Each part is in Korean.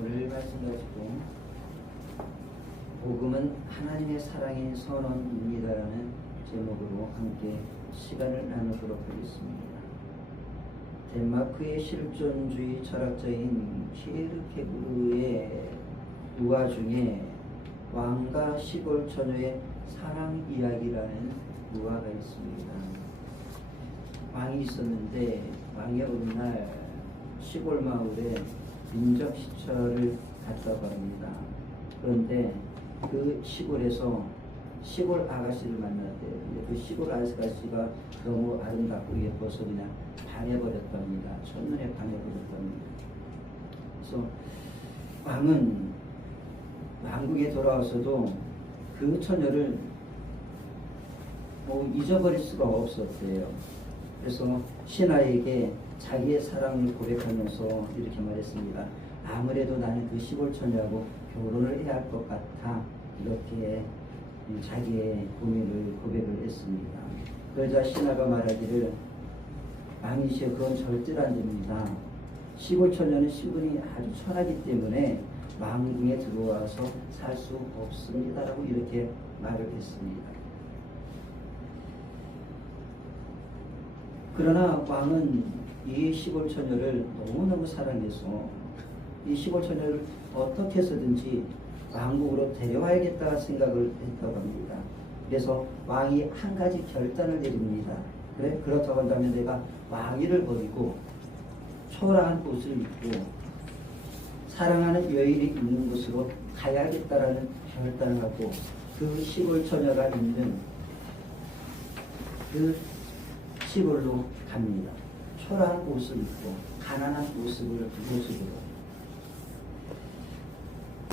오늘 말씀 가지고 복음은 하나님의 사랑의 선언입니다라는 제목으로 함께 시간을 나누도록 하겠습니다. 덴마크의 실존주의 철학자인 키에르케고르의 우화 중에 왕과 시골 처녀의 사랑 이야기라는 우화가 있습니다. 왕이 있었는데 왕이 어느 날 시골 마을에 민족 시처를 갔다고 합니다. 그런데 그 시골에서 시골 아가씨를 만났대요. 근데 그 시골 아가씨가 너무 아름답고 예뻐서 그냥 반해버렸답니다. 첫눈에 반해버렸답니다. 그래서 왕은 왕국에 돌아와서도 그 처녀를 잊어버릴 수가 없었대요. 그래서 신하에게 자기의 사랑을 고백하면서 이렇게 말했습니다. 아무래도 나는 그 시골 처녀하고 결혼을 해야 할 것 같아. 이렇게 자기의 고백을 했습니다. 그러자 신하가 말하기를 왕이시여 그건 절대로 안 됩니다. 시골 처녀는 신분이 아주 천하기 때문에 왕궁에 들어와서 살 수 없습니다라고 이렇게 말을 했습니다. 그러나 왕은 이 시골 처녀를 너무너무 사랑해서 이 시골 처녀를 어떻게 해서든지 왕국으로 데려와야겠다 생각을 했다고 합니다. 그래서 왕이 한 가지 결단을 내립니다. 그래? 그렇다고 한다면 내가 왕위를 버리고 초라한 옷을 입고 사랑하는 여인이 있는 곳으로 가야겠다라는 결단을 하고 그 시골 처녀가 있는 그 시골로 갑니다. 초라한 옷을 입고 가난한 모습으로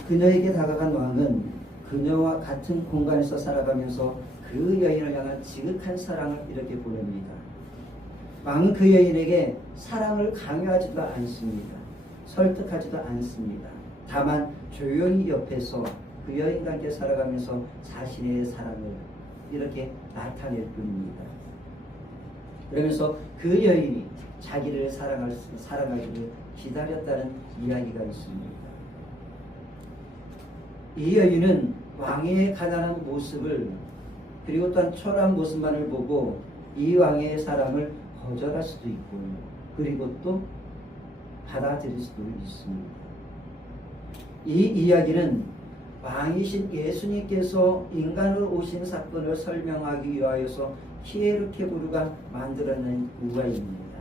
그녀에게 다가간 왕은 그녀와 같은 공간에서 살아가면서 그 여인을 향한 지극한 사랑을 이렇게 보냅니다. 왕은 그 여인에게 사랑을 강요하지도 않습니다. 설득하지도 않습니다. 다만 조용히 옆에서 그 여인과 함께 살아가면서 자신의 사랑을 이렇게 나타낼 뿐입니다. 그러면서 그 여인이 자기를 사랑하기를 기다렸다는 이야기가 있습니다. 이 여인은 왕의 가난한 모습을 그리고 또한 초라한 모습만을 보고 이 왕의 사랑을 거절할 수도 있고 그리고 또 받아들일 수도 있습니다. 이 이야기는 왕이신 예수님께서 인간으로 오신 사건을 설명하기 위하여서 키에르케고르가 만들어낸 우화입니다.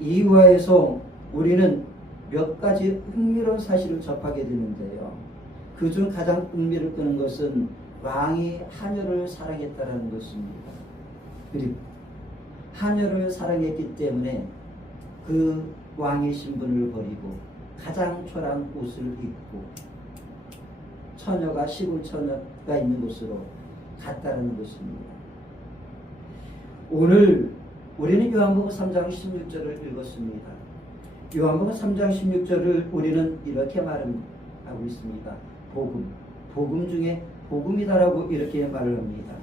이 우화에서 우리는 몇 가지 흥미로운 사실을 접하게 되는데요. 그중 가장 흥미를 끄는 것은 왕이 하녀를 사랑했다는 것입니다. 그리고 하녀를 사랑했기 때문에 그 왕의 신분을 버리고 가장 초라한 옷을 입고 처녀가 시골 처녀가 있는 곳으로 갔다는 것입니다. 오늘 우리는 요한복음 3장 16절을 읽었습니다. 요한복음 3장 16절을 우리는 이렇게 말하고 있습니다. 복음 중에 복음이다라고 이렇게 말을 합니다.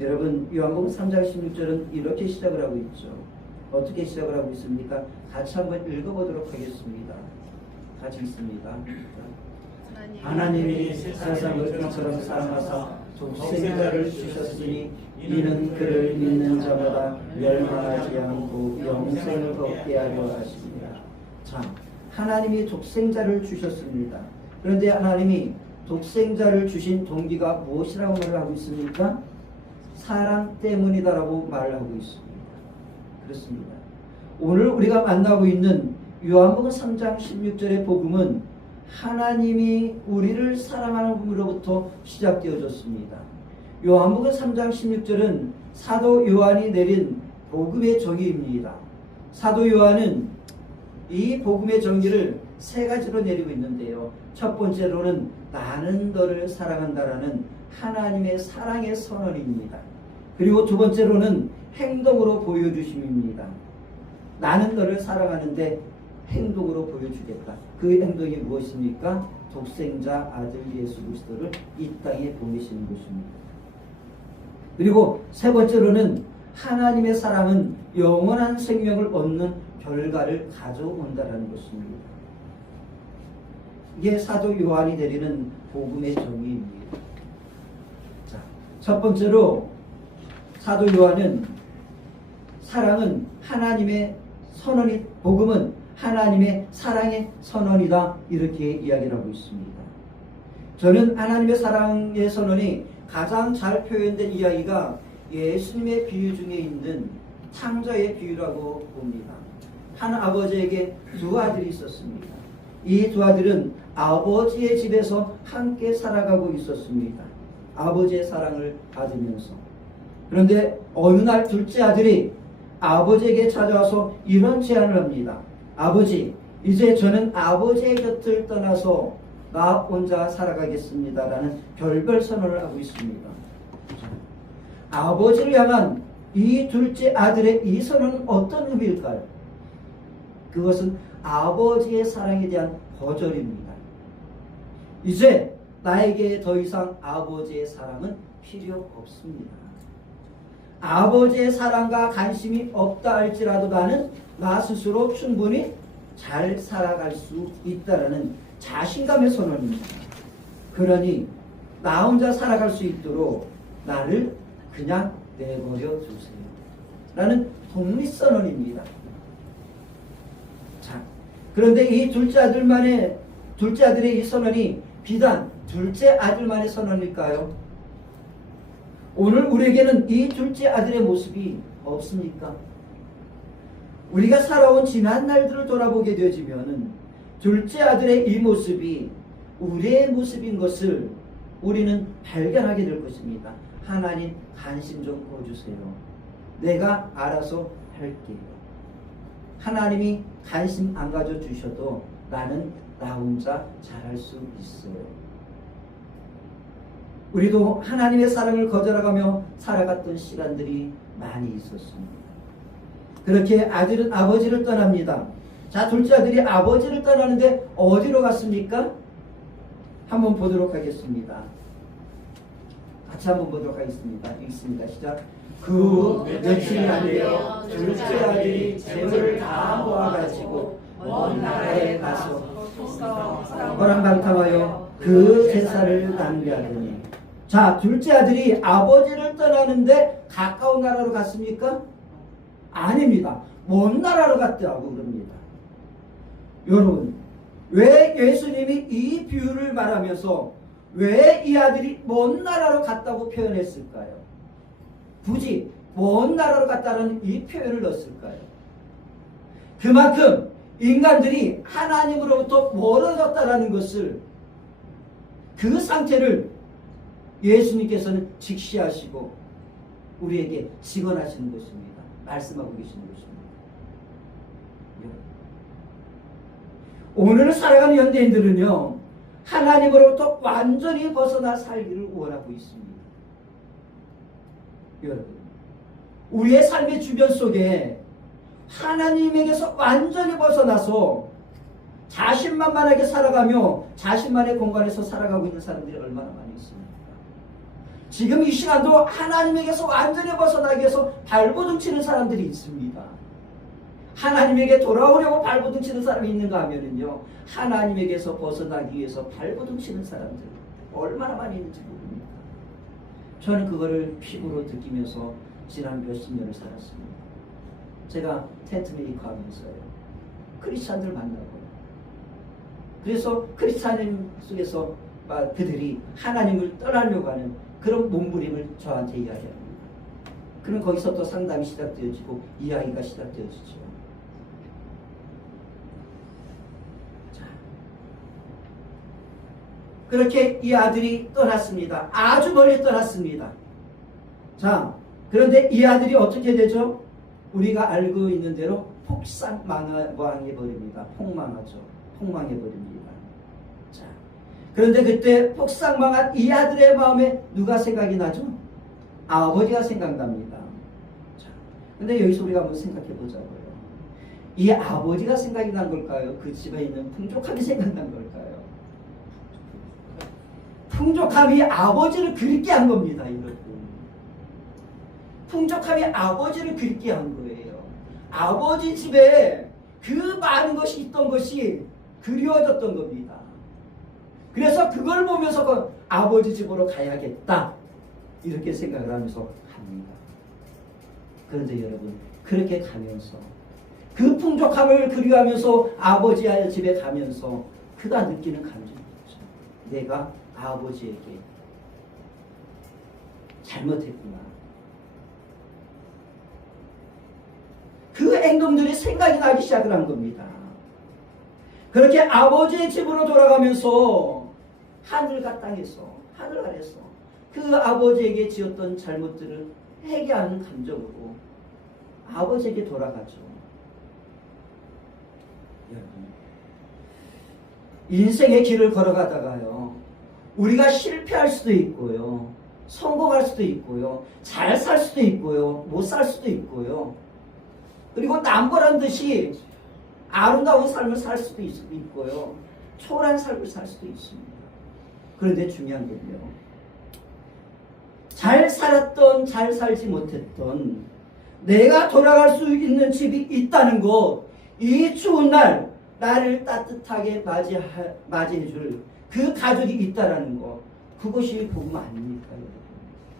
여러분 요한복음 3장 16절은 이렇게 시작을 하고 있죠. 어떻게 시작을 하고 있습니까? 같이 한번 읽어보도록 하겠습니다. 같이 읽습니다. 하나님이 세상을 이처럼 사랑하사 독생자를 주셨으니 이는 그를 믿는 자마다 멸망하지 않고 영생을 얻게 하려 하십니다. 자, 하나님이 독생자를 주셨습니다. 그런데 하나님이 독생자를 주신 동기가 무엇이라고 말을 하고 있습니까? 사랑 때문이다라고 말을 하고 있습니다. 그렇습니다. 오늘 우리가 만나고 있는 요한복음 3장 16절의 복음은 하나님이 우리를 사랑하는 분으로부터 시작되어졌습니다. 요한복음 3장 16절은 사도 요한이 내린 복음의 정의입니다. 사도 요한은 이 복음의 정의를 세 가지로 내리고 있는데요. 첫 번째로는 나는 너를 사랑한다라는 하나님의 사랑의 선언입니다. 그리고 두 번째로는 행동으로 보여주심입니다. 나는 너를 사랑하는데 행동으로 보여주겠다. 그 행동이 무엇입니까? 독생자 아들 예수 그리스도를 이 땅에 보내시는 것입니다. 그리고 세 번째로는 하나님의 사랑은 영원한 생명을 얻는 결과를 가져온다는 것입니다. 이게 사도 요한이 내리는 복음의 정의입니다. 자, 첫 번째로 사도 요한은 사랑은 하나님의 선언이, 복음은 하나님의 사랑의 선언이다, 이렇게 이야기를 하고 있습니다. 저는 하나님의 사랑의 선언이 가장 잘 표현된 이야기가 예수님의 비유 중에 있는 창자의 비유라고 봅니다. 한 아버지에게 두 아들이 있었습니다. 이 두 아들은 아버지의 집에서 함께 살아가고 있었습니다. 아버지의 사랑을 받으면서. 그런데 어느 날 둘째 아들이 아버지에게 찾아와서 이런 제안을 합니다. 아버지, 이제 저는 아버지의 곁을 떠나서 나 혼자 살아가겠습니다 라는 별별 선언을 하고 있습니다. 아버지를 향한 이 둘째 아들의 이 선언은 어떤 의미일까요? 그것은 아버지의 사랑에 대한 거절입니다. 이제 나에게 더 이상 아버지의 사랑은 필요 없습니다. 아버지의 사랑과 관심이 없다 할지라도 나는 나 스스로 충분히 잘 살아갈 수 있다라는 자신감의 선언입니다. 그러니 나 혼자 살아갈 수 있도록 나를 그냥 내버려 두세요 라는 독립선언입니다. 자, 그런데 이 둘째 아들의 이 선언이 비단 둘째 아들만의 선언일까요? 오늘 우리에게는 이 둘째 아들의 모습이 없습니까? 우리가 살아온 지난 날들을 돌아보게 되어지면은 둘째 아들의 이 모습이 우리의 모습인 것을 우리는 발견하게 될 것입니다. 하나님, 관심 좀 보여주세요. 내가 알아서 할게요. 하나님이 관심 안 가져주셔도 나는 나 혼자 잘할 수 있어요. 우리도 하나님의 사랑을 거절하며 살아갔던 시간들이 많이 있었습니다. 그렇게 아들은 아버지를 떠납니다. 자, 둘째 아들이 아버지를 떠나는데 어디로 갔습니까? 한번 보도록 하겠습니다. 같이 한번 보도록 하겠습니다. 읽습니다. 시작. 그 며칠이 안 되어 둘째 아들이 재물을 다 모아가지고 먼 나라에 가서 허랑방탕하여 그 제사를 낭비하더니. 자, 둘째 아들이 아버지를 떠나는데 가까운 나라로 갔습니까? 아닙니다. 먼 나라로 갔다고 그럽니다. 여러분, 왜 예수님이 이 비유를 말하면서 왜 이 아들이 먼 나라로 갔다고 표현했을까요? 굳이 먼 나라로 갔다는 이 표현을 넣었을까요? 그만큼 인간들이 하나님으로부터 멀어졌다는 것을, 그 상태를 예수님께서는 직시하시고 우리에게 직언하시는 것입니다. 말씀하고 계시는 것입니다. 오늘 살아가는 현대인들은요, 하나님으로부터 완전히 벗어나 살기를 원하고 있습니다. 여러분, 우리의 삶의 주변 속에 하나님에게서 완전히 벗어나서 자신만만하게 살아가며 자신만의 공간에서 살아가고 있는 사람들이 얼마나 많이 있습니까? 지금 이 시간도 하나님에게서 완전히 벗어나기 위해서 발버둥 치는 사람들이 있습니다. 하나님에게 돌아오려고 발버둥 치는 사람이 있는가 하면은요, 하나님에게서 벗어나기 위해서 발버둥 치는 사람들 얼마나 많이 있는지 모릅니다. 저는 그거를 피부로 느끼면서 지난 몇십 년을 살았습니다. 제가 텐트 메이커 하면서요, 크리스찬들 만나고, 그래서 크리스찬 속에서 그들이 하나님을 떠나려고 하는 그런 몸부림을 저한테 이야기합니다. 그럼 거기서 또 상담이 시작되어지고 이야기가 시작되어지죠. 자, 그렇게 이 아들이 떠났습니다. 아주 멀리 떠났습니다. 자, 그런데 이 아들이 어떻게 되죠? 우리가 알고 있는 대로 폭삭망해버립니다. 폭망해버립니다. 자, 그런데 그때 폭삭망한 이 아들의 마음에 누가 생각이 나죠? 아버지가 생각납니다. 자, 근데 여기서 우리가 한번 생각해 보자고요. 이 아버지가 생각이 난 걸까요? 그 집에 있는 풍족함이 생각난 걸까요? 풍족함이 아버지를 그립게 한 겁니다, 여러분. 풍족함이 아버지를 그립게 한 거예요. 아버지 집에 그 많은 것이 있던 것이 그리워졌던 겁니다. 그래서 그걸 보면서 그 아버지 집으로 가야겠다 이렇게 생각을 하면서 갑니다. 그런데 여러분, 그렇게 가면서 그 풍족함을 그리워하면서 아버지 집에 가면서 그가 느끼는 감정이 있죠. 내가 아버지에게 잘못했구나. 그 행동들이 생각이 나기 시작을 한 겁니다. 그렇게 아버지의 집으로 돌아가면서 하늘과 땅에서, 하늘 아래서 그 아버지에게 지었던 잘못들을 회개하는 감정으로 아버지에게 돌아가죠. 여러분, 인생의 길을 걸어가다가요, 우리가 실패할 수도 있고요, 성공할 수도 있고요, 잘 살 수도 있고요, 못 살 수도 있고요, 그리고 남보란 듯이 아름다운 삶을 살 수도 있고요, 초라한 삶을 살 수도 있습니다. 그런데 중요한 건요, 잘 살았던, 잘 살지 못했던, 내가 돌아갈 수 있는 집이 있다는 것, 이 추운 날 나를 따뜻하게 맞이해줄 그 가족이 있다라는 것, 그것이 복음 아닙니까, 여러분?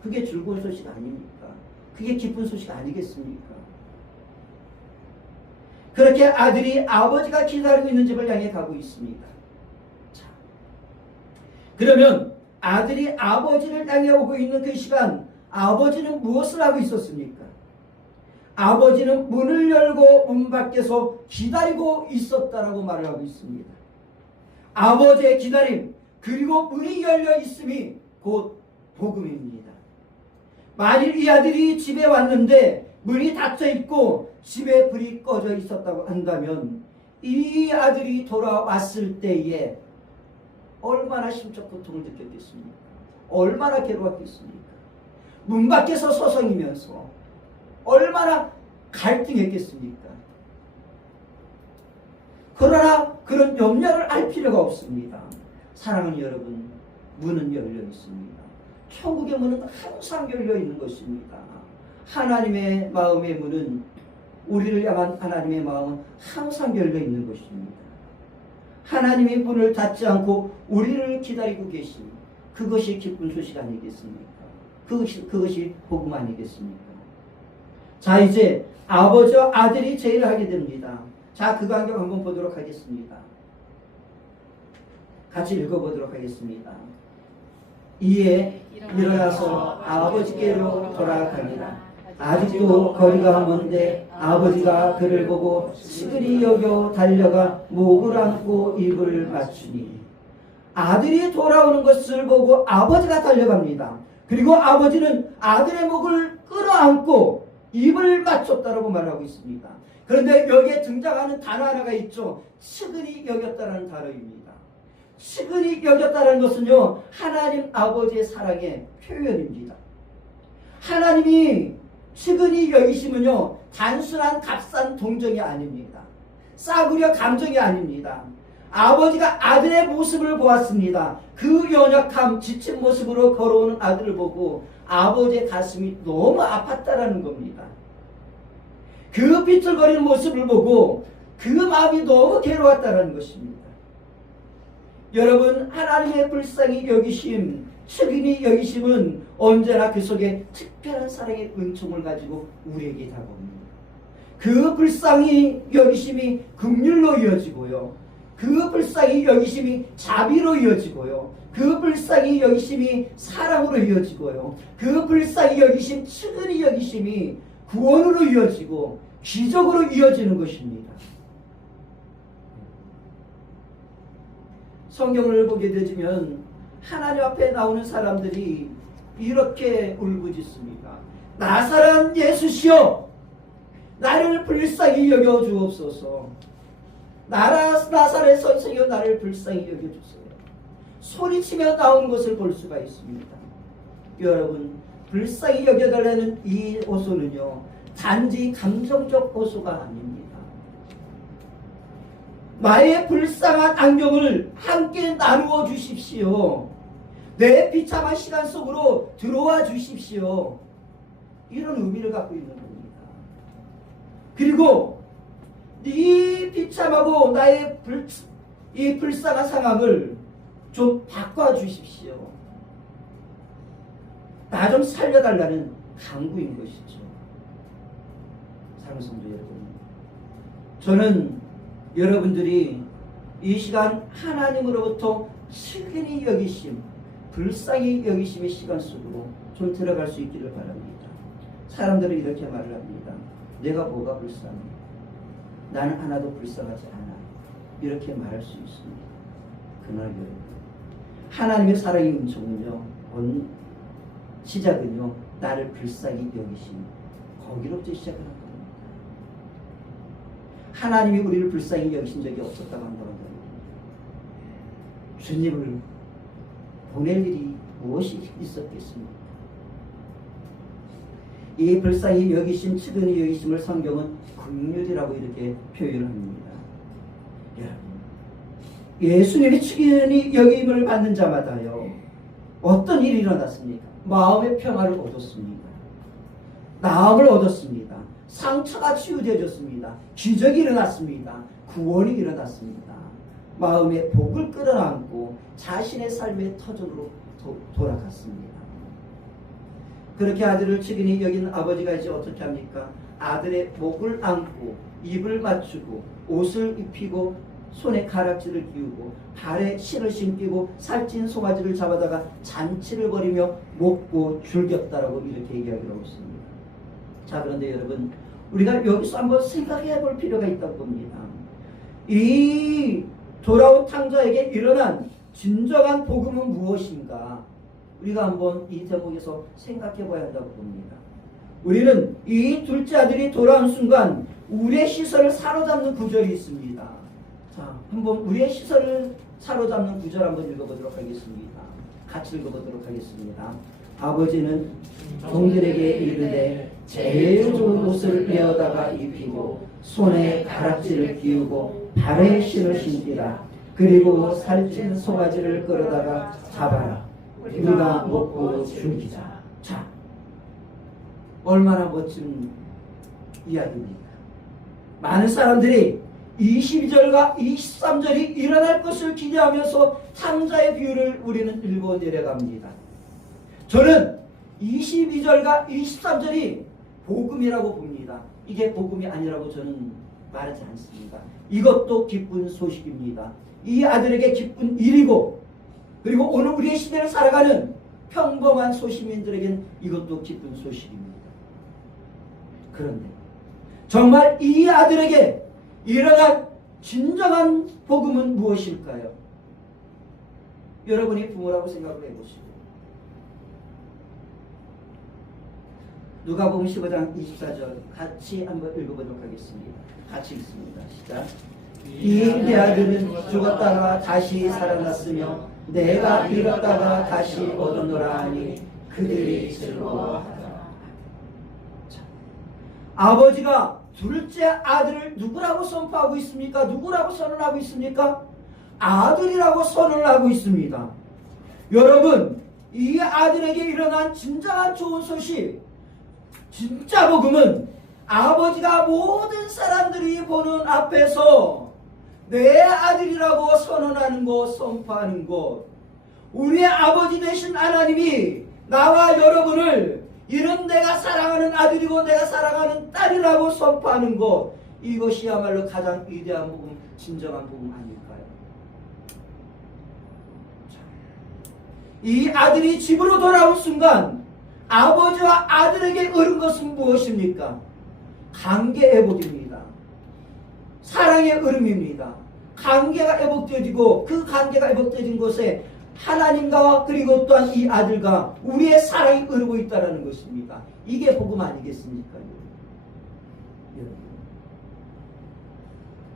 그게 즐거운 소식 아닙니까? 그게 기쁜 소식 아니겠습니까? 그렇게 아들이 아버지가 기다리고 있는 집을 향해 가고 있습니다. 자, 그러면 아들이 아버지를 향해 오고 있는 그 시간, 아버지는 무엇을 하고 있었습니까? 아버지는 문을 열고 문 밖에서 기다리고 있었다라고 말을 하고 있습니다. 아버지의 기다림, 그리고 문이 열려 있음이 곧 복음입니다. 만일 이 아들이 집에 왔는데 문이 닫혀 있고 집에 불이 꺼져 있었다고 한다면 이 아들이 돌아왔을 때에 얼마나 심적 고통을 느꼈겠습니까? 얼마나 괴로웠겠습니까? 문 밖에서 서성이면서 얼마나 갈등했겠습니까? 그러나 그런 염려를 알 필요가 없습니다. 사랑하는 여러분, 문은 열려 있습니다. 천국의 문은 항상 열려 있는 것입니다. 하나님의 마음의 문은, 우리를 향한 하나님의 마음은 항상 열려 있는 것입니다. 하나님의 문을 닫지 않고 우리를 기다리고 계신, 그것이 기쁜 소식 아니겠습니까? 그것이 복음 아니겠습니까? 자, 이제 아버지와 아들이 제의를 하게 됩니다. 자, 그 광경 한번 보도록 하겠습니다. 같이 읽어보도록 하겠습니다. 이에 일어나서 아버지께로 돌아가니라. 아직도 거리가 먼데 아버지가 그를 보고 시그리 여겨 달려가 목을 안고 입을 맞추니, 아들이 돌아오는 것을 보고 아버지가 달려갑니다. 그리고 아버지는 아들의 목을 끌어안고 입을 맞췄다라고 말하고 있습니다. 그런데 여기에 등장하는 단어 하나가 있죠. 측은히 여겼다라는 단어입니다. 측은히 여겼다는 것은요, 하나님 아버지의 사랑의 표현입니다. 하나님이 측은히 여기심은요, 단순한 값싼 동정이 아닙니다. 싸구려 감정이 아닙니다. 아버지가 아들의 모습을 보았습니다. 그 연약함, 지친 모습으로 걸어오는 아들을 보고 아버지의 가슴이 너무 아팠다라는 겁니다. 그 비틀거리는 모습을 보고 그 마음이 너무 괴로웠다는 것입니다. 여러분, 하나님의 불쌍히 여기심, 측은히 여기심은 언제나 그 속에 특별한 사랑의 은총을 가지고 우리에게 다가옵니다. 그 불쌍히 여기심이 긍휼로 이어지고요, 그 불쌍히 여기심이 자비로 이어지고요, 그 불쌍히 여기심이 사랑으로 이어지고요, 그 불쌍히 여기심, 측은히 여기심이 구원으로 이어지고 기적으로 이어지는 것입니다. 성경을 보게 되면 하나님 앞에 나오는 사람들이 이렇게 울부짖습니다. 나사렛 예수시여, 나를 불쌍히 여겨 주옵소서. 나사렛 선생이여, 나를 불쌍히 여겨 주세요. 소리치며 나오는 것을 볼 수가 있습니다. 여러분, 불쌍히 여겨달라는 이 호소는요, 단지 감정적 호소가 아닙니다. 나의 불쌍한 안경을 함께 나누어 주십시오. 내 비참한 시간 속으로 들어와 주십시오. 이런 의미를 갖고 있는 겁니다. 그리고 이 비참하고 나의 이 불쌍한 상황을 좀 바꿔주십시오. 나 좀 살려달라는 간구인 것이죠. 사랑하는 성도 여러분, 저는 여러분들이 이 시간 하나님으로부터 측은히 여기심, 불쌍히 여기심의 시간 속으로 좀 들어갈 수 있기를 바랍니다. 사람들은 이렇게 말을 합니다. 내가 뭐가 불쌍해? 나는 하나도 불쌍하지 않아. 이렇게 말할 수 있습니다. 그러나 여러분, 하나님의 사랑의 은총은요, 시작은요, 나를 불쌍히 여기심, 거기로부터 시작하는 겁니다. 하나님이 우리를 불쌍히 여기신 적이 없었다고 한다면 주님을 보낼 일이 무엇이 있었겠습니까? 이 불쌍히 여기심, 측은히 여기심을 성경은 긍휼이라고 이렇게 표현합니다. 여러분, 예수님이 측은히 여김을 받는 자마다요, 어떤 일이 일어났습니까? 마음의 평화를 얻었습니다. 나음을 얻었습니다. 상처가 치유되어졌습니다. 기적이 일어났습니다. 구원이 일어났습니다. 마음의 복을 끌어안고 자신의 삶의 터전으로 돌아갔습니다. 그렇게 아들을 측은히 여긴 아버지가 이제 어떻게 합니까? 아들의 목을 안고 입을 맞추고 옷을 입히고 손에 가락지를 끼우고 발에 신을 신기고 살찐 송아지를 잡아다가 잔치를 벌이며 먹고 즐겼다라고 이렇게 이야기를 하고 있습니다. 자, 그런데 여러분, 우리가 여기서 한번 생각해 볼 필요가 있다고 봅니다. 이 돌아온 탕자에게 일어난 진정한 복음은 무엇인가? 우리가 한번 이 대목에서 생각해 봐야 한다고 봅니다. 우리는 이 둘째 아들이 돌아온 순간 우리의 시선을 사로잡는 구절이 있습니다. 자, 한번 우리의 시선을 사로잡는 구절 한번 읽어보도록 하겠습니다. 같이 읽어보도록 하겠습니다. 아버지는 종들에게 이르되 제일 좋은 옷을 내어다가 입히고 손에 가락지를 끼우고 발에 신을 신기라. 그리고 살찐 송아지를 끌어다가 잡아라. 우리가 먹고 즐기자. 자, 얼마나 멋진 이야기입니까? 많은 사람들이 22절과 23절이 일어날 것을 기대하면서 탕자의 비유를 우리는 읽어 내려갑니다. 저는 22절과 23절이 복음이라고 봅니다. 이게 복음이 아니라고 저는 말하지 않습니다. 이것도 기쁜 소식입니다. 이 아들에게 기쁜 일이고, 그리고 오늘 우리의 시대를 살아가는 평범한 소시민들에겐 이것도 기쁜 소식입니다. 그런데 정말 이 아들에게 일어난 진정한 복음은 무엇일까요? 여러분이 부모라고 생각을 해보시고, 누가복음 15장 24절 같이 한번 읽어보도록 하겠습니다. 같이 읽습니다. 시작. 이 내 아들은 죽었다가 다시 살아났으며 내가 잃었다가 다시 얻었노라 하니 그들이 즐거워하더라. 아버지가 둘째 아들을 누구라고 선포하고 있습니까? 누구라고 선언하고 있습니까? 아들이라고 선언을 하고 있습니다. 여러분, 이 아들에게 일어난 진정한 좋은 소식, 진짜 복음은 아버지가 모든 사람들이 보는 앞에서 내 아들이라고 선언하는 것, 선포하는 것, 우리의 아버지 되신 하나님이 나와 여러분을 이런 내가 사랑하는 아들이고 내가 사랑하는 딸이라고 선포하는 것, 이것이야말로 가장 위대한 복음, 진정한 복음 아닐까요? 이 아들이 집으로 돌아온 순간 아버지와 아들에게 얻은 것은 무엇입니까? 관계 회복입니다. 사랑의 흐름입니다. 관계가 회복되어지고 그 관계가 회복되어진 곳에 하나님과 그리고 또한 이 아들과 우리의 사랑이 흐르고 있다는 것입니다. 이게 복음 아니겠습니까?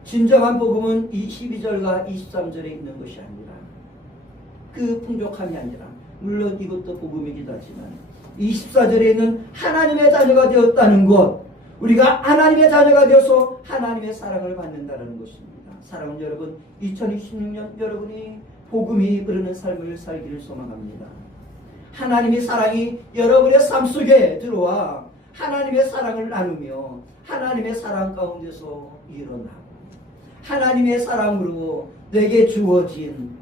진정한 복음은 22절과 23절에 있는 것이 아니라, 그 풍족함이 아니라, 물론 이것도 복음이기도 하지만 24절에 있는 하나님의 자녀가 되었다는 것, 우리가 하나님의 자녀가 되어서 하나님의 사랑을 받는다는 것입니다. 사랑하는 여러분, 2026년 여러분이 복음이 흐르는 삶을 살기를 소망합니다. 하나님의 사랑이 여러분의 삶 속에 들어와 하나님의 사랑을 나누며 하나님의 사랑 가운데서 일어나고 하나님의 사랑으로 내게 주어진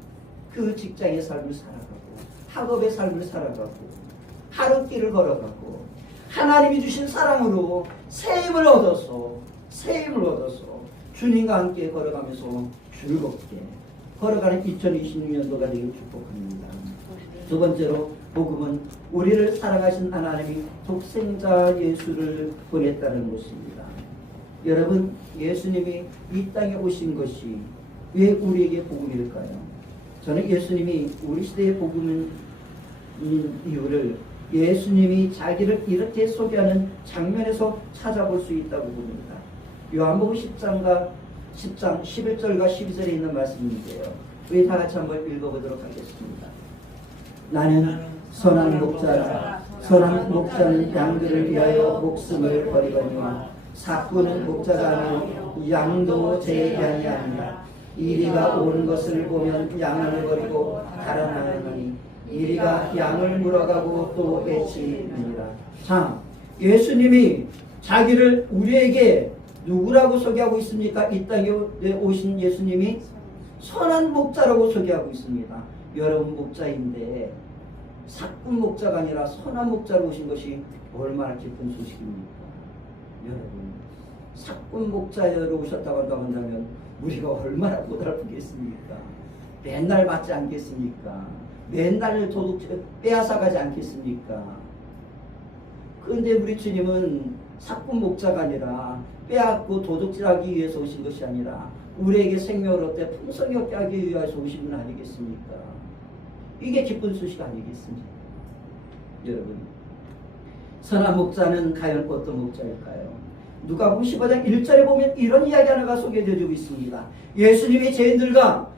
그 직장의 삶을 살아가고 학업의 삶을 살아가고 하루길을 걸어가고 하나님이 주신 사랑으로 새 힘을 얻어서 주님과 함께 걸어가면서 즐겁게 걸어가는 2026년도가 되길 축복합니다. 두 번째로 복음은 우리를 사랑하신 하나님이 독생자 예수를 보냈다는 것입니다. 여러분, 예수님이 이 땅에 오신 것이 왜 우리에게 복음일까요? 저는 예수님이 우리 시대의 복음인 이유를 예수님이 자기를 이렇게 소개하는 장면에서 찾아볼 수 있다고 봅니다. 요한복음 10장 11절과 12절에 있는 말씀인데요. 우리 다 같이 한번 읽어보도록 하겠습니다. 나는 선한 목자라. 선한 목자는 양들을 위하여 목숨을 버리거니와 사꾼은 목자가 아니요 양도 제 양이 아니라 이리가 오는 것을 보면 양을 버리고 달아나느니 이리가 양을 물어가고 또 외치느니라. 자, 예수님이 자기를 우리에게 누구라고 소개하고 있습니까? 이 땅에 오신 예수님이 선한 목자라고 소개하고 있습니다. 여러분, 목자인데 사꾼 목자가 아니라 선한 목자로 오신 것이 얼마나 기쁜 소식입니까? 여러분, 사꾼 목자로 오셨다고 한다면 우리가 얼마나 고달프겠습니까? 맨날 맞지 않겠습니까? 맨날 도둑 빼앗아가지 않겠습니까? 그런데 우리 주님은 사꾼 목자가 아니라 빼앗고 도둑질하기 위해서 오신 것이 아니라 우리에게 생명을 얻되 풍성히 얻게 하기 위해서 오신 분 아니겠습니까? 이게 기쁜 소식 아니겠습니까? 여러분, 선한 목자는 과연 어떤 목자일까요? 누가복음 15장 1절에 보면 이런 이야기 하나가 소개되어지고 있습니다. 예수님이 죄인들과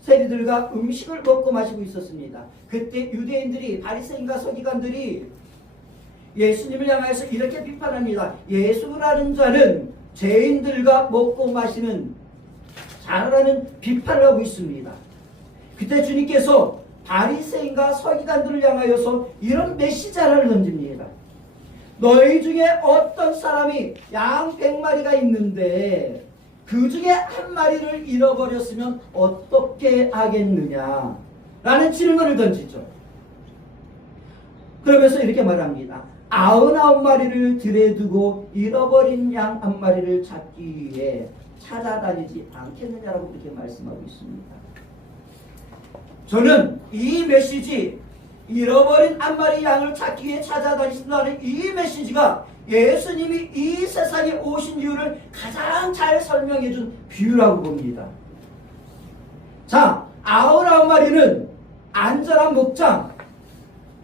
세리들과 음식을 먹고 마시고 있었습니다. 그때 유대인들이, 바리새인과 서기관들이 예수님을 향해서 이렇게 비판합니다. 예수라는 자는 죄인들과 먹고 마시는 자라는 비판을 하고 있습니다. 그때 주님께서 바리새인과 서기관들을 향하여서 이런 메시지 하나를 던집니다. 너희 중에 어떤 사람이 양 100마리가 있는데 그 중에 한 마리를 잃어버렸으면 어떻게 하겠느냐 라는 질문을 던지죠. 그러면서 이렇게 말합니다. 99마리를 들에 두고 잃어버린 양 한 마리를 찾기 위해 찾아다니지 않겠느냐라고 그렇게 말씀하고 있습니다. 저는 이 메시지, 잃어버린 한 마리 양을 찾기 위해 찾아다니신다는 이 메시지가 예수님이 이 세상에 오신 이유를 가장 잘 설명해 준 비유라고 봅니다. 자, 99마리는 안전한 목장,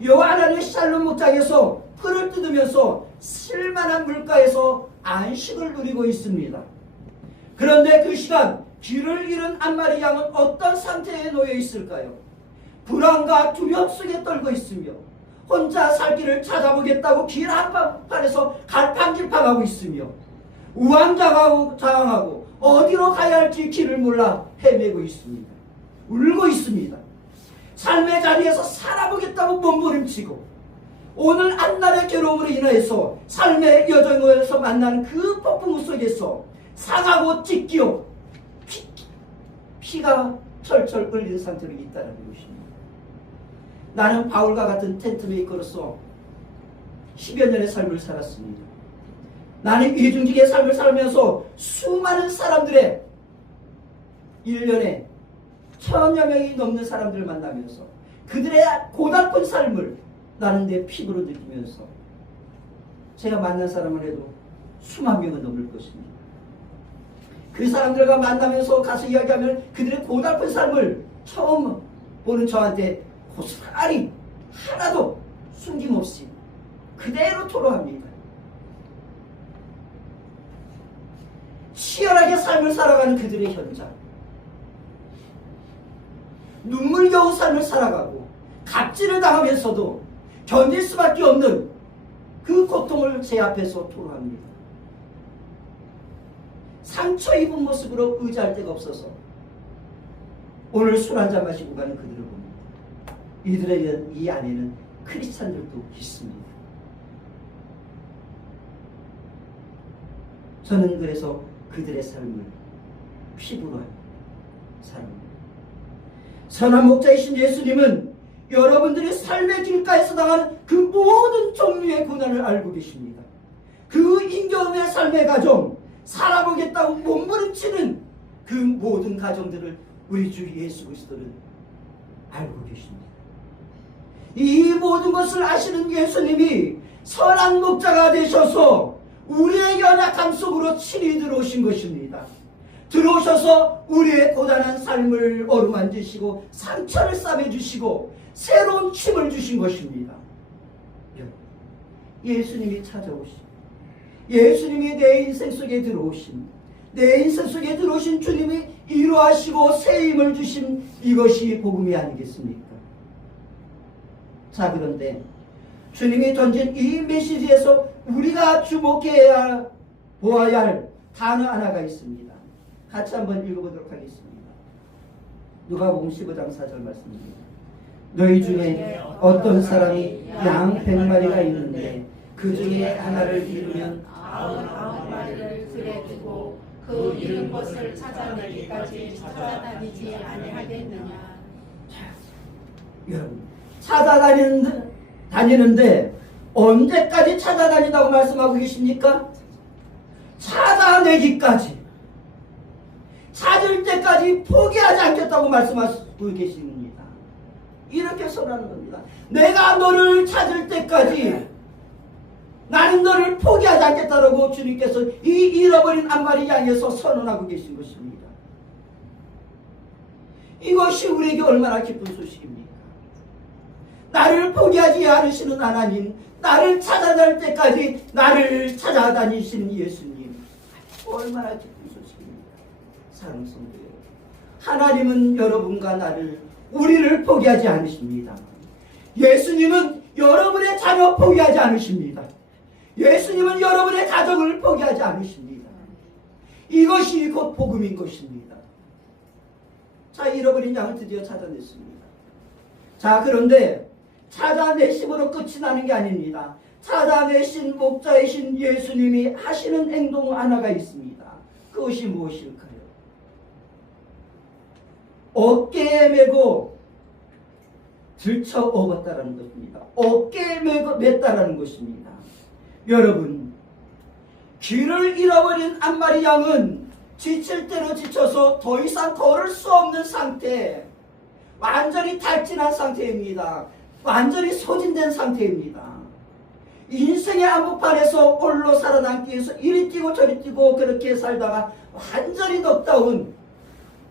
여호와 하나님의 샬롬 목장에서 풀을 뜯으면서 쓸만한 물가에서 안식을 누리고 있습니다. 그런데 그 시간 길을 잃은 한 마리 양은 어떤 상태에 놓여 있을까요? 불안과 두려움 속에 떨고 있으며 혼자 살 길을 찾아보겠다고 길 한복판에서 갈팡질팡하고 있으며 우왕좌왕하고 어디로 가야 할지 길을 몰라 헤매고 있습니다. 울고 있습니다. 삶의 자리에서 살아보겠다고 몸부림치고 오늘 한날의 괴로움으로 인해서 삶의 여정에서 만나는 그 폭풍 속에서 상하고 찢기고 피가 철철 흘리는 상태로 있다는 것입니다. 나는 바울과 같은 텐트메이커로서 10여 년의 삶을 살았습니다. 나는 이중직의 삶을 살면서 수많은 사람들의 1년에 1000여 명이 넘는 사람들을 만나면서 그들의 고달픈 삶을 나는 내 피부로 느끼면서 제가 만난 사람을 해도 수만 명은 넘을 것입니다. 그 사람들과 만나면서 가서 이야기하면 그들의 고달픈 삶을 처음 보는 저한테 고스란히 하나도 숨김없이 그대로 토로합니다. 치열하게 삶을 살아가는 그들의 현장, 눈물겨운 삶을 살아가고 갑질을 당하면서도 견딜 수밖에 없는 그 고통을 제 앞에서 토로합니다. 상처 입은 모습으로 의지할 데가 없어서 오늘 술 한잔 마시고 가는 그들을 봅니다. 이들에게 이 안에는 크리스찬들도 있습니다. 저는 그래서 그들의 삶을 피부로 사랑합니다. 선한 목자이신 예수님은 여러분들이 삶의 길가에서 당하는 그 모든 종류의 고난을 알고 계십니다. 그 임겨움의 삶의 가정, 살아보겠다고 몸부림치는 그 모든 가정들을 우리 주 예수 그리스도는 알고 계십니다. 이 모든 것을 아시는 예수님이 선한 목자가 되셔서 우리의 연약함 속으로 친히 들어오신 것입니다. 들어오셔서 우리의 고단한 삶을 어루만지시고 상처를 싸매주시고 새로운 힘을 주신 것입니다. 예수님이 찾아오신, 예수님이 내 인생 속에 들어오신, 내 인생 속에 들어오신 주님이 이루하시고 새 힘을 주신 이것이 복음이 아니겠습니까? 자, 그런데 주님이 던진 이 메시지에서 우리가 주목해야 보아야 할 단어 하나가 있습니다. 같이 한번 읽어보도록 하겠습니다. 누가복음 15장 4절 말씀입니다. 너희 중에 어떤 사람이 양 100마리가 있는데 그 중에 하나를 잃으면 99마리를 들에 두고 그 잃은 것을 찾아내기까지 찾아다니지 아니하겠느냐. 여러분, 찾아다니는데 언제까지 찾아다닌다고 말씀하고 계십니까? 찾아내기까지, 찾을 때까지 포기하지 않겠다고 말씀하고 계십니다. 이렇게 선언하는 겁니다. 내가 너를 찾을 때까지 나는 너를 포기하지 않겠다라고 주님께서 이 잃어버린 한 마리 양에서 선언하고 계신 것입니다. 이것이 우리에게 얼마나 기쁜 소식입니까? 나를 포기하지 않으시는 하나님, 나를 찾아갈 때까지 나를 찾아다니시는 예수님, 얼마나 기쁜 소식입니까? 사랑하는 성도 여러분, 하나님은 여러분과 나를, 우리를 포기하지 않으십니다. 예수님은 여러분의 자녀 포기하지 않으십니다. 예수님은 여러분의 가족을 포기하지 않으십니다. 이것이 곧 복음인 것입니다. 자, 잃어버린 양을 드디어 찾아냈습니다. 자, 그런데 찾아내심으로 끝이 나는 게 아닙니다. 찾아내신 목자이신 예수님이 하시는 행동 하나가 있습니다. 그것이 무엇일까요? 어깨에 메고 들쳐 업었다라는 것입니다. 어깨에 메고 맸다라는 것입니다. 여러분, 길을 잃어버린 한 마리 양은 지칠 대로 지쳐서 더 이상 걸을 수 없는 상태, 완전히 탈진한 상태입니다. 완전히 소진된 상태입니다. 인생의 한복판에서 홀로 살아남기 위해서 이리 뛰고 저리 뛰고 그렇게 살다가 완전히 넉다운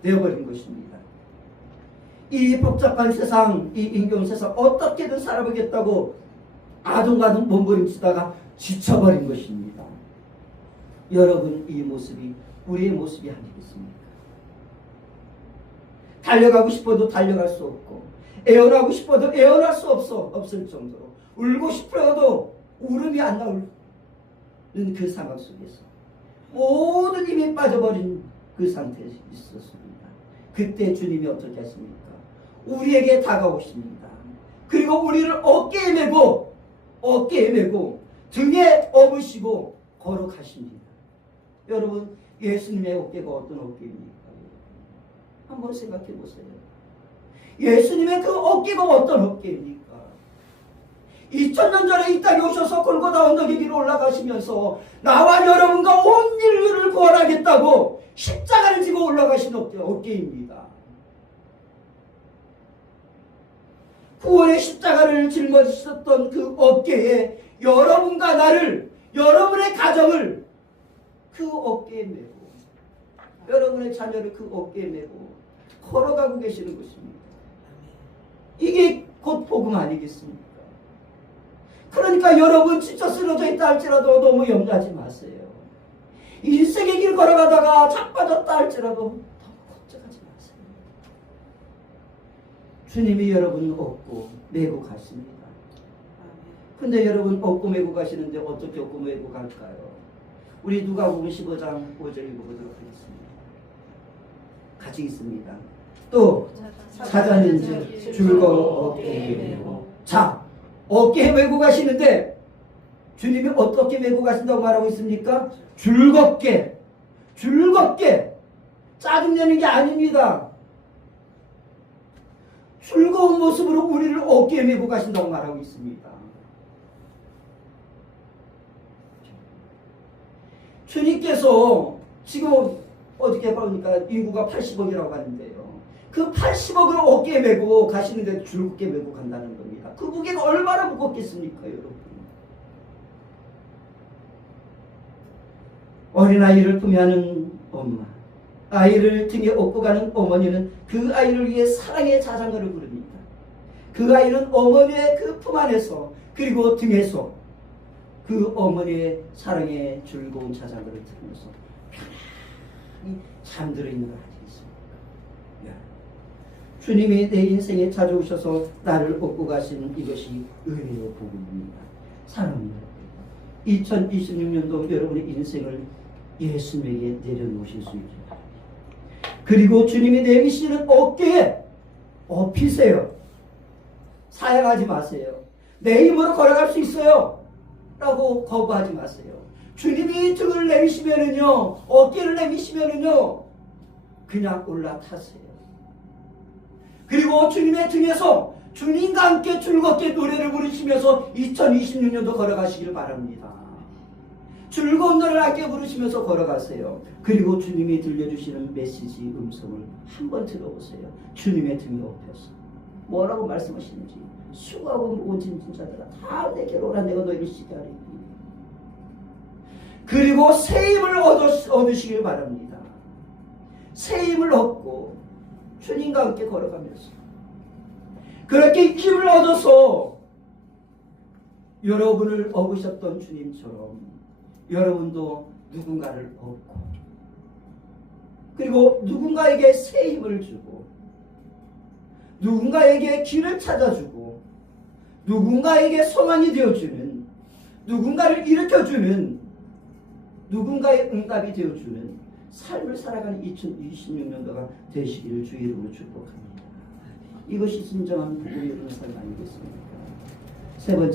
되어버린 것입니다. 이 복잡한 세상, 이 임겨운 세상 어떻게든 살아보겠다고 아둥바둥 몸부림치다가 지쳐버린 것입니다. 여러분, 이 모습이 우리의 모습이 아니겠습니까? 달려가고 싶어도 달려갈 수 없고, 애원하고 싶어도 애원할 수 없을 정도로, 울고 싶어도 울음이 안 나오는 그 상황 속에서 모든 힘이 빠져버린 그 상태에 있었습니다. 그때 주님이 어떻게 하십니까? 우리에게 다가오십니다. 그리고 우리를 어깨에 메고 등에 업으시고 걸어가십니다. 여러분, 예수님의 어깨가 어떤 어깨입니까? 한번 생각해 보세요. 예수님의 그 어깨가 어떤 어깨입니까? 2000년 전에 이 땅에 오셔서 골고다 언덕의 길을 올라가시면서 나와 여러분과 온 인류를 구원하겠다고 십자가를 지고 올라가신 어깨입니다. 구원의 십자가를 짊어지셨던 그 어깨에 여러분과 나를, 여러분의 가정을 그 어깨에 메고, 여러분의 자녀를 그 어깨에 메고 걸어가고 계시는 것입니다. 이게 곧 복음 아니겠습니까? 그러니까 여러분 지쳐 쓰러져 있다 할지라도 너무 염려하지 마세요. 인생의 길 걸어가다가 자빠졌다 할지라도 너무 걱정하지 마세요. 주님이 여러분을 업고 메고 가십니다. 근데 여러분 업고 메고 가시는데 어떻게 업고 메고 갈까요? 우리 누가복음 15장 5절 읽어보도록 하겠습니다. 같이 있습니다. 또 찾았는지 즐거워 어깨에 메고. 자, 어깨에 메고 가시는데 주님이 어떻게 메고 가신다고 말하고 있습니까? 즐겁게 짜증내는 게 아닙니다. 즐거운 모습으로 우리를 어깨에 메고 가신다고 말하고 있습니다. 주님께서 지금 어떻게 보니까 인구가 80억이라고 하는데요. 그 80억을 어깨에 메고 가시는데 즐겁게 메고 간다는 겁니다. 그 무게가 얼마나 무겁겠습니까, 여러분? 어린아이를 품에 안은 엄마, 아이를 등에 업고 가는 어머니는 그 아이를 위해 사랑의 자장가를 부릅니다. 그 아이는 어머니의 그 품 안에서 그리고 등에서 그 어머니의 사랑의 즐거운 자장가를 들으면서 편안히 잠들어 있는 걸 아니겠습니까? 주님이 내 인생에 찾아오셔서 나를 업고 가신 이것이 의외의 복음입니다. 사랑합니다. 2026년도 여러분의 인생을 예수님에게 내려놓으실 수 있게 바랍니다. 그리고 주님이 내미시는 어깨에 업히세요. 사양하지 마세요. 내 힘으로 걸어갈 수 있어요 라고 거부하지 마세요. 주님이 등을 내미시면은요, 어깨를 내미시면은요, 그냥 올라타세요. 그리고 주님의 등에서 주님과 함께 즐겁게 노래를 부르시면서 2026년도 걸어가시기를 바랍니다. 즐거운 노래를 함께 부르시면서 걸어가세요. 그리고 주님이 들려주시는 메시지 음성을 한번 들어보세요. 주님의 등에 업혀서 뭐라고 말씀하시는지. 수고하고 무거운 짐진 자들아 다 내게로 오라, 내가 너희를 쉬게 하리니. 그리고 새 힘을 얻으시길 바랍니다. 새 힘을 얻고 주님과 함께 걸어가면서 그렇게 힘을 얻어서 여러분을 업으셨던 주님처럼 여러분도 누군가를 업고 그리고 누군가에게 새 힘을 주고 누군가에게 길을 찾아주고 누군가에게 소망이 되어주는, 누군가를 일으켜주는, 누군가의 응답이 되어주는 삶을 살아가는 2026년도가 되시기를 주의 이름으로 축복합니다. 이것이 진정한 복음의 삶 아니겠습니까? 세 번째,